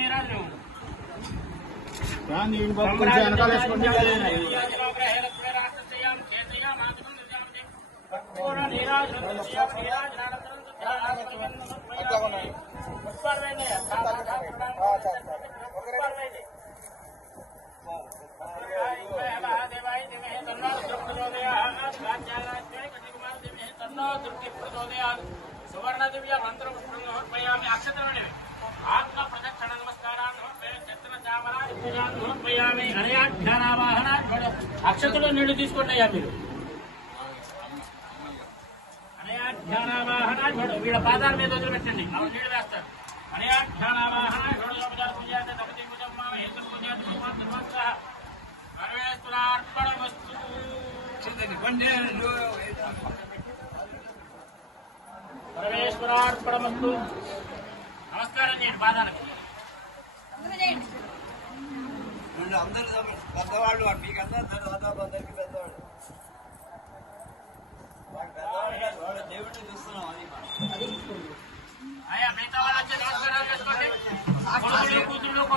నీరాజు సువర్ణ దివ్య మంత్ర అక్షతమే ఆత్మ ప్రదక్షిణ నమస్కారాన్ని అక్షతులు నీళ్లు తీసుకున్నాయా మీరు అనయాధ్యానావాహన వీళ్ళ పాదాల మీద వదిలిపెట్టండి అవి నీళ్లు వేస్తారు అనయాధ్యానావాహన పరమేశ్వరార్పణమస్తు నమస్కారం చేయండి పాదాలకు అందరు పెద్దవాళ్ళు మీకందరూ దాదాపు అందరికి పెద్దవాళ్ళు దేవుడిని చూస్తున్నాం అది మిగతా వాళ్ళు వచ్చి నమస్కారాలు చేసుకోండి.